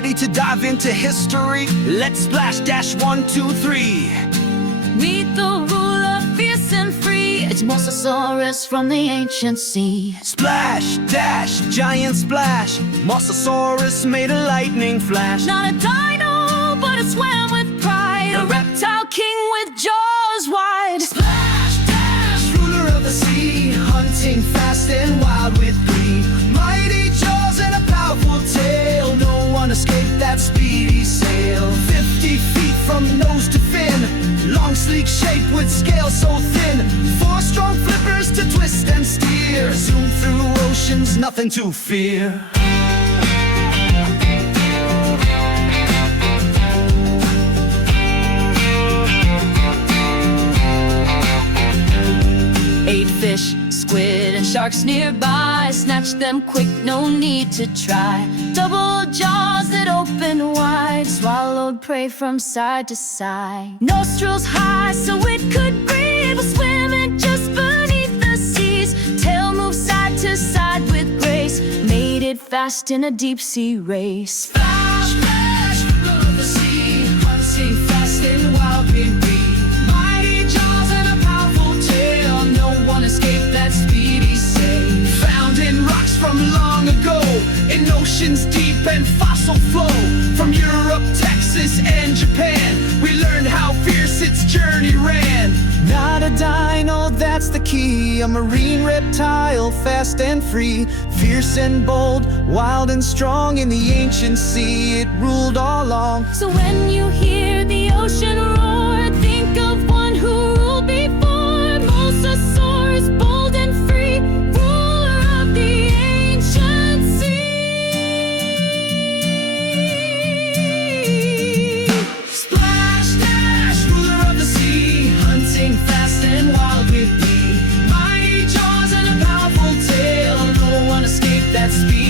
Ready to dive into history? Let's splash dash 1, 2, 3. Meet the ruler, fierce and free. It's Mosasaurus from the ancient sea. Splash dash, giant splash. Mosasaurus made a lightning flash. Not a dino, but a swam with pride. A reptile king with jaws wide. Splash dash, ruler of the sea, hunting fast and wild with glee. Mighty jaws and a powerful tail, no one escaped that speedy sail. 50 feet from nose to fin, long sleek shape with scales so thin. 4 strong flippers to twist and steer. Zoom through oceans, nothing to fear. Fish, squid, and sharks nearby. Snatch them quick, no need to try. Double jaws that open wide, swallowed prey from side to side. Nostrils high so it could breathe, while swimming just beneath the seas. Tail moves side to side with grace, made it fast in a deep sea race. Splash, splash, ruler of the sea, hunting fast and wild with glee. Mighty jaws and a powerful tail, no one escaped that speedy sail. Found in rocks from long ago, in oceans deep and fossil flow. From Europe, Texas, and Japan, we learned how fierce its journey ran. Not a dino, that's the key. A marine reptile, fast and free. Fierce and bold, wild and strong. In the ancient sea, it ruled all along. So when you hear the ocean roar, think of one who ruled before. Mosasaurus, bold and free, ruler of the ancient sea. Splash dash, ruler of the sea, hunting fast and wild with glee. Mighty jaws and a powerful tail, no one escaped that speed.